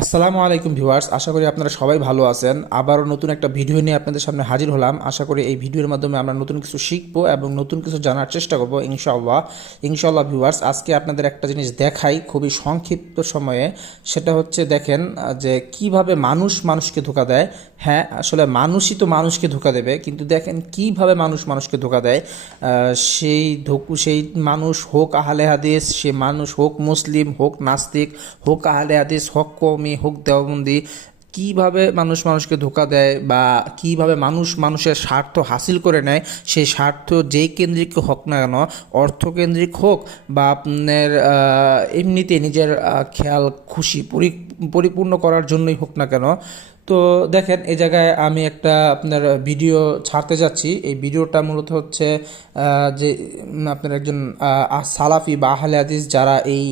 আসসালামু আলাইকুম ভিউয়ার্স, আশা করি আপনারা সবাই ভালো আছেন। আবারও নতুন একটা ভিডিও নিয়ে আপনাদের সামনে হাজির হলাম। আশা করি এই ভিডিওর মাধ্যমে আমরা নতুন কিছু শিখবো এবং নতুন কিছু জানার চেষ্টা করব ইনশাআল্লাহ ভিউয়ার্স। আজকে আপনাদের একটা জিনিস দেখাই খুবই সংক্ষিপ্ত সময়ে। সেটা হচ্ছে দেখেন যে কিভাবে মানুষ মানুষকে ধোঁকা দেয়। হ্যাঁ, আসলে মানুষই তো মানুষকে ধোঁকা দেবে, কিন্তু দেখেন কিভাবে মানুষ মানুষকে ধোঁকা দেয়। সেই মানুষ হোক আহলে হাদিস, সে মানুষ হোক মুসলিম, হোক নাস্তিক, হোক আহলে হাদিস, হোক কওমি, হোক দেওবন্দি, কিভাবে মানুষ মানুষকে ধোঁকা দেয় বা কিভাবে মানুষ মানুষের স্বার্থ হাসিল করে নেয়। সেই স্বার্থ যেই কেন্দ্রিক হোক না কেন, অর্থকেন্দ্রিক হোক বা আপনার এমনিতে নিজের খেয়াল খুশি পরিপূর্ণ করার জন্যই হোক না কেন। তো দেখেন এই জায়গায় আমি একটা আপনার ভিডিও ছাড়তে যাচ্ছি। এই ভিডিওটা মূলত হচ্ছে যে আপনার একজন সালাফি বা আহলে হাদিস যারা এই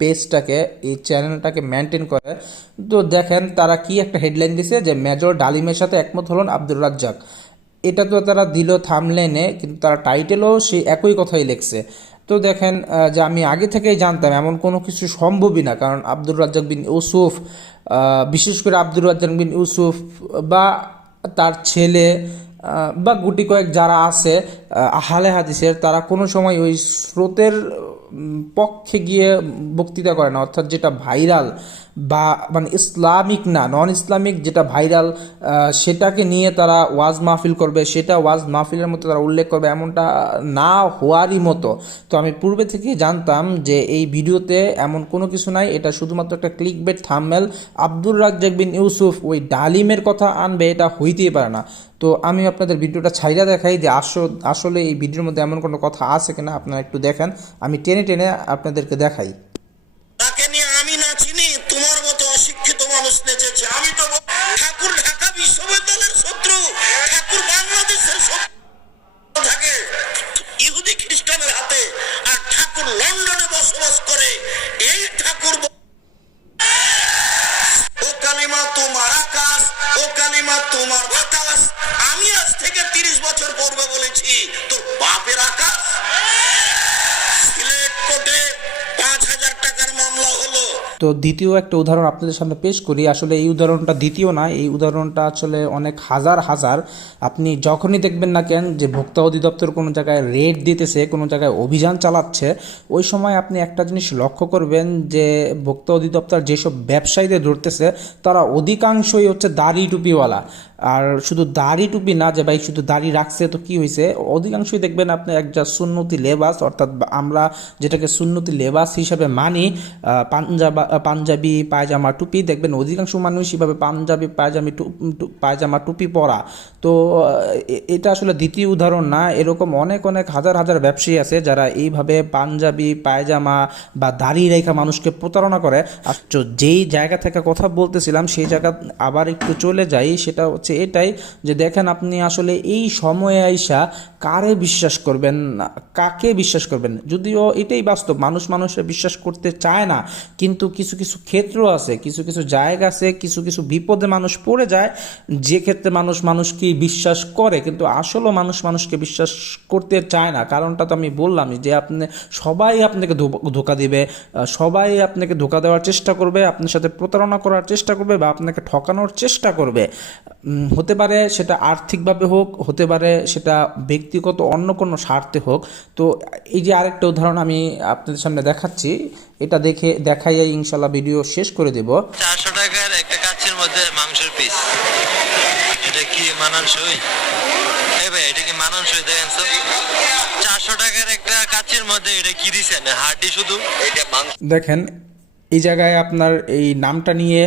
পেজটাকে, এই চ্যানেলটাকে মেনটেন করে। তো দেখেন তারা কি একটা হেডলাইন দিছে যে মেজর ডালিমের সাথে একমত হলেন আব্দুর রাজ্জাক। এটা তো তারা দিল থাম্বনেইলে, কিন্তু তারা টাইটেলও সেই একই কথাই লিখছে। তো দেখেন যে আমি আগে থেকেই জানতাম এমন কোনো কিছু সম্ভবই না, কারণ আব্দুর রাজ্জাক বিন ইউসুফ, বিশেষ করে আব্দুর রাজ্জাক বিন ইউসুফ বা তার ছেলে বা গুটি কয়েক যারা আছে আহলে হাদিসের, তারা কোনো সময় ওই স্রোতের পক্ষে গিয়ে বক্তৃতা করে না। অর্থাৎ যেটা ভাইরাল বা মানে ইসলামিক না, নন ইসলামিক যেটা ভাইরাল, সেটাকে নিয়ে তারা ওয়াজ মাহফিল করবে, সেটা ওয়াজ মাহফিলের মতো তারা উল্লেখ করবে, এমনটা না হওয়ারই মতো। তো আমি পূর্বে থেকেই জানতাম যে এই ভিডিওতে এমন কোনো কিছু নাই, এটা শুধুমাত্র একটা ক্লিকবেট থাম্বনেল। আব্দুর রাজ্জাক বিন ইউসুফ ওই ডালিমের কথা আনবে, এটা হইতেই পারে না। তো আমি আপনাদের ভিডিওটা ছাইরা দেখাই যে আসলে এই ভিডিওর মধ্যে এমন কোনো কথা আছে কিনা, আপনারা একটু দেখেন। আমি টেনে টেনে আপনাদেরকে দেখাই। তাকে নিয়ে আমি না চিনি, তোমার মতো অশিক্ষিত মানুষ নেচেছে। আমি তো ঠাকুর ঢাকা বিশ্ববিদ্যালয়ের শত্রু, ঠাকুর বাংলাদেশের শত্রু থাকে ইহুদি খ্রিস্টানের হাতে, আর ঠাকুর লন্ডনে বসবাস করে। এই ঠাকুর ও কালিমা তোমার আকাশ, ও কালিমা তোমার বাতাস। আমি আজ থেকে 30 বছর পূর্বে বলেছি তোর বাপের আকাশ। সিলেট কোর্টে 5,000 টাকার মামলা হলো। তো দ্বিতীয় একটা উদাহরণ আপনাদের সামনে পেশ করি। আসলে এই উদাহরণটা দ্বিতীয় না, এই উদাহরণটা আসলে অনেক হাজার হাজার। আপনি যখনই দেখবেন না কেন যে ভোক্তা অধিদপ্তর কোনো জায়গায় রেড দিতেছে, কোনো জায়গায় অভিযান চালাচ্ছে, ওই সময় আপনি একটা জিনিস লক্ষ্য করবেন যে ভোক্তা অধিদপ্তর যেসব ব্যবসায়ীদের ধরতেছে, তারা অধিকাংশই হচ্ছে দাড়ি টুপিওয়ালা। আর শুধু দাড়ি টুপি না যে ভাই শুধু দাড়ি রাখছে তো কি হয়েছে, অধিকাংশই দেখবেন আপনি একটা সুন্নতি লেবাস, অর্থাৎ আমরা যেটাকে সুন্নতি লেবাস হিসাবে মানি, পাঞ্জাবি পায়জামা টুপি, দেখবেন অধিকাংশ মানুষ এভাবে পাঞ্জাবি পায়জামা টুপি পরা। তো এটা আসলে দ্বিতীয় উদাহরণ না, এরকম অনেক অনেক হাজার হাজার ব্যবসায়ী আছে যারা এইভাবে পাঞ্জাবি পায়জামা বা দাড়ি রেখা মানুষকে প্রতারণা করে। আর যেই জায়গা থেকে কথা বলতেছিলাম সেই জায়গা আবার একটু চলে যাই। সেটা হচ্ছে এটাই যে দেখেন আপনি আসলে এই সময়ে আইসা কারে বিশ্বাস করবেন, কাকে বিশ্বাস করবেন। যদিও এটাই বাস্তব, মানুষ মানুষের বিশ্বাস করতে চায় না, কিন্তু কিছু কিছু ক্ষেত্র আছে, কিছু কিছু জায়গা আছে, কিছু কিছু বিপদে মানুষ পড়ে যায়, যে ক্ষেত্রে মানুষ মানুষকে বিশ্বাস করে, কিন্তু আসলে মানুষ মানুষকে বিশ্বাস করতে চায় না। কারণটা তো আমি বললাম যে সবাই আপনাকে ধোঁকা দিবে, সবাই আপনাকে ধোঁকা দেওয়ার চেষ্টা করবে, আপনার সাথে প্রতারণা করার চেষ্টা করবে বা আপনাকে ঠকানোর চেষ্টা করবে। হতে পারে সেটা আর্থিকভাবে হোক, হতে পারে সেটা ব্যক্তিগত অন্য কোনো স্বার্থে হোক। তো এই যে আরেকটা উদাহরণ আমি আপনাদের সামনে দেখাচ্ছি, এটা দেখাই ইনশাল্লাহ ভিডিও শেষ করে দেব। 400 টাকার একটা কাচ্চির মধ্যে মাংসের পিস, এটা কি মানানসই? ভাই এটা কি মানানসই? দেখেন তো 400 টাকার একটা কাচ্চির মধ্যে এটা কি দিছেন? হাড্ডি শুধু। এটা দেখেন এই জায়গায় আপনার এই নামটা নিয়ে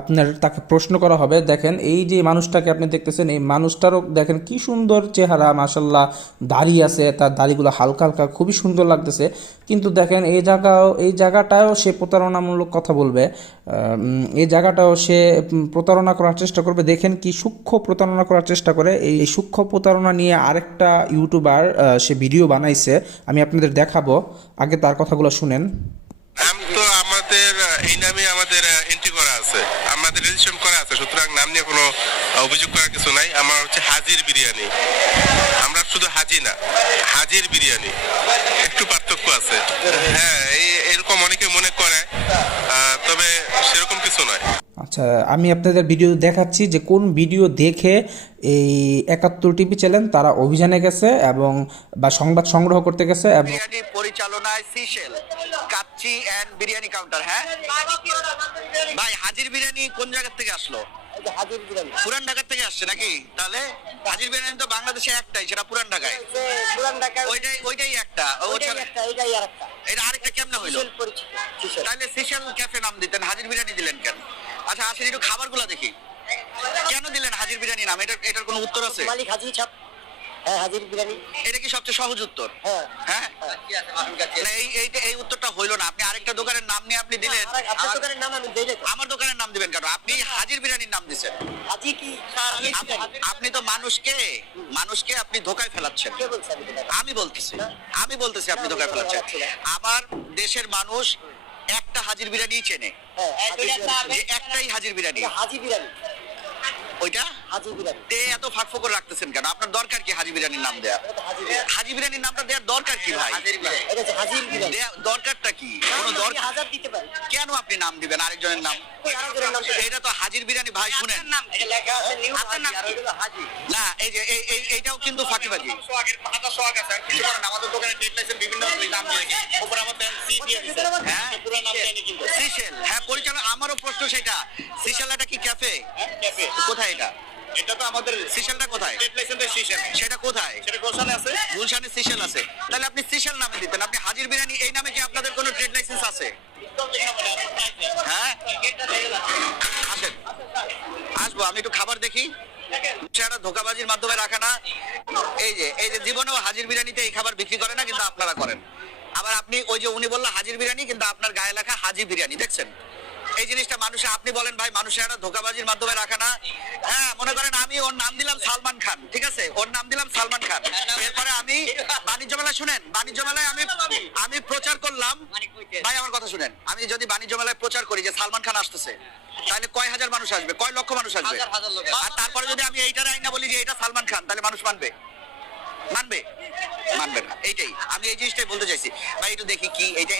আপনার তাকে প্রশ্ন করা হবে। দেখেন এই যে মানুষটাকে আপনি দেখতেছেন, এই মানুষটারও দেখেন কি সুন্দর চেহারা, মাশাল্লাহ দাড়ি আছে, তার দাড়িগুলো হালকা হালকা খুবই সুন্দর লাগতেছে। কিন্তু দেখেন এই জায়গাটাও সে প্রতারণামূলক কথা বলবে, এই জায়গাটাও সে প্রতারণা করার চেষ্টা করবে। দেখেন কি সূক্ষ্ম প্রতারণা করার চেষ্টা করে। এই সূক্ষ্ম প্রতারণা নিয়ে আরেকটা ইউটিউবার সে ভিডিও বানাইছে, আমি আপনাদের দেখাবো, আগে তার কথাগুলো শুনেন। নাম তো আমাদের এই নামে আমাদের এন্ট্রি করা আছে, আমাদের রেজিস্ট্রেশন করা আছে, সুতরাং নাম নিয়ে কোনো অভিযোগ করার কিছু নাই। আমার হচ্ছে হাজির বিরিয়ানি, আমরা শুধু হাজি না, হাজির বিরিয়ানি, একটু পার্থক্য আছে। হ্যাঁ, এরকম অনেকে মনে করে, তবে সেরকম কিছু নয়। আচ্ছা, আমি আপনাদের ভিডিও দেখাচ্ছি যে কোন ভিডিও দেখে এই ৭১ টিভি চ্যানেল তারা অভিযানে গেছে এবং বা সংবাদ সংগ্রহ করতে গেছে এবং বিরিয়ানি পরিচালনায় Seychelles kacchi and biryani counter. হ্যাঁ ভাই, হাজির বিরিয়ানি কোন জায়গা থেকে আসলো? হাজির বিরিয়ানি পুরান ঢাকা থেকে আসছে নাকি? তাহলে হাজির বিরিয়ানি তো বাংলাদেশে একটাই, সেটা পুরান ঢাকায়। পুরান ঢাকার ওইটাই একটা। এটাই আরেকটা এটা আরেকটা কেমনে হইলো? সিশেল পরিচিত সিশেল। তাহলে সিশেল ক্যাফে নাম দিতেন, হাজির বিরিয়ানি দিলেন কেন? আচ্ছা আসেন একটু খাবারগুলো দেখি, কেন দিলেন হাজির বিরিয়ানি নাম? এটার কোনো উত্তর আছে? মালিক হাজি ছাপ। হ্যাঁ, হাজির বিরিয়ানি। এটা কি সবচেয়ে সহজ উত্তর? হ্যাঁ হ্যাঁ না, এই উত্তরটা হইলো না। আপনি আরেকটা দোকানের নাম নিয়ে আপনি দিলেন। আপনার দোকানের নাম আমি দেই না তো। আমার দোকানের নাম দিবেন কেন? আপনি হাজির বিরিয়ানির নাম দিছেন। হাজি কি আপনি তো মানুষকে আপনি ধোকায় ফেলাচ্ছেন। কে বলছে আমি এটা? আমি বলতেছি আপনি ধোকায় ফেলাচ্ছেন। আমার দেশের মানুষ একটা হাজির বিরিয়ানি চেনে, হ্যাঁ, হাজির বিরিয়ানি। যে একটাই হাজির বিরিয়ানি, এটা হাজি বিরিয়ানি। ওইটা। হাজি বিরিয়ানি। তে এত ফাঁক ফোকর রাখতেছেন কেন? আপনার দরকার কি হাজি বিরিয়ানির নাম দেয়া? এটা তো হাজি বিরিয়ানি। হাজি বিরিয়ানির নামটা দেওয়ার দরকার কি ভাই? এটা হচ্ছে হাজির বিরিয়ানি। দরকারটা কি? কোনো আমি দরকার? হাজার দিতে পারি। কেন আপনি নাম দিবেন আরেকজনের নাম? ওই আরেকজনের নাম তো- এটা তো হাজির বিরিয়ানি ভাই, শুনেন এটা লেখা আছে নিউ হাজি, আর ওইটা হাজি। না, এই যে এইটাও কিন্তু ফাঁকিবাজি। আমাদের দোকানে বিভিন্ন নাম দিয়েছে, উপর আমার সি দিয়ে দিয়েছে। হ্যাঁ, পুরো নাম জানি কিন্তু সিশেল। হ্যাঁ, পরিচালক আমারও প্রশ্ন সেটা। সিশেল এটা কি ক্যাফে? ক্যাফে কোথায় এটা? এটা তো আমাদের সিশেলটা কোথায়? ট্রেড লাইসেন্সের সিশেল, সেটা কোথায়? সেটা গুলশানে আছে। গুলশানে সিশেল আছে, তাহলে আপনি সিশেল নামে দিতেন। আপনি হাজির বিরিয়ানি এই নামে কি আপনাদের কোনো ট্রেড লাইসেন্স আছে? হ্যাঁ, আসেন, আসবো আমি একটু খাবার দেখি। সেটা ধোকাবাজির মাধ্যমে রাখা না। এই যে জীবনেও হাজির বিরিয়ানিতে এই খাবার বিক্রি করে না, কিন্তু আপনারা করেন। আবার আপনি ওই যে উনি বললো হাজির বিরিয়ানি, কিন্তু আপনার গায়ে লেখা হাজি বিরিয়ানি, দেখছেন? এই জিনিসটা মানুষে, আপনি বলেন ভাই মানুষের একটা ধোকাবাজির মাধ্যমে রাখা না। হ্যাঁ, মনে করেন আমি ওর নাম দিলাম সালমান খান, ঠিক আছে? ওর নাম দিলাম সালমান খান। এরপরে আমি বাণিজ্য মেলায়, শুনেন, বাণিজ্য মেলায় আমি প্রচার করলাম। ভাই আমার কথা শুনেন, আমি যদি বাণিজ্য মেলায় প্রচার করি যে সালমান খান আসতেছে, তাহলে কয় হাজার মানুষ আসবে, কয় লক্ষ মানুষ আসবে? আর তারপরে যদি আমি এইটার আইনা বলি যে এটা সালমান খান, তাহলে মানুষ মানবে? মানবে না। এইটাই আমি এই জিনিসটাই বলতে চাইছি ভাই। একটু দেখি কি এইটা